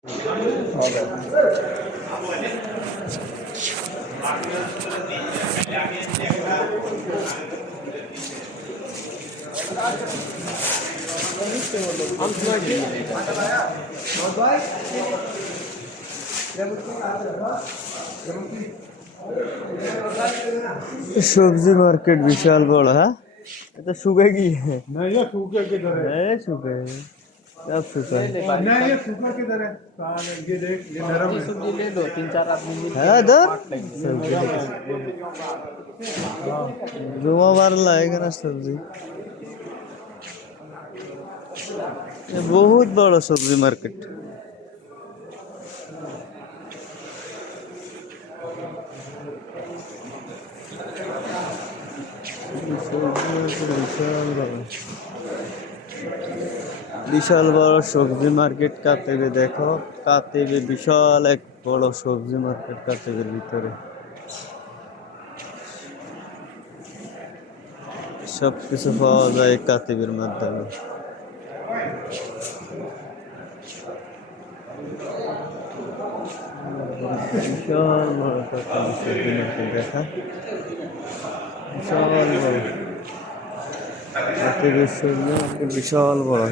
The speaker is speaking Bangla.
सब्जी मार्केट विशाल बड़ा है। ये तो सूखेगी है। नहीं ये सूखे किधर है? नहीं सूखे सब सूखा है। नहीं ये सूखा किधर है? कहाँ है? ये देख ये नरम है। सब्जी ले लो, 3-4 आदमी मिल है इधर सब्जी जुमा बार लाएगा ना सब्जी। ये बहुत बड़ा सब्जी मार्केट। বিশাল বড় সবজি মার্কেট কাতেবে দেখো কাতেবে বিশাল এক বড় সবজি মার্কেট কাতেবের ভিতরে সবকিছু পাওয়া যায় কাতেবের মাধ্যমে বিশাল বড় কাতেবের সবজি মার্কেট দেখা বিশাল বড় কাতেবের সবজি মার্কেট বিশাল বড়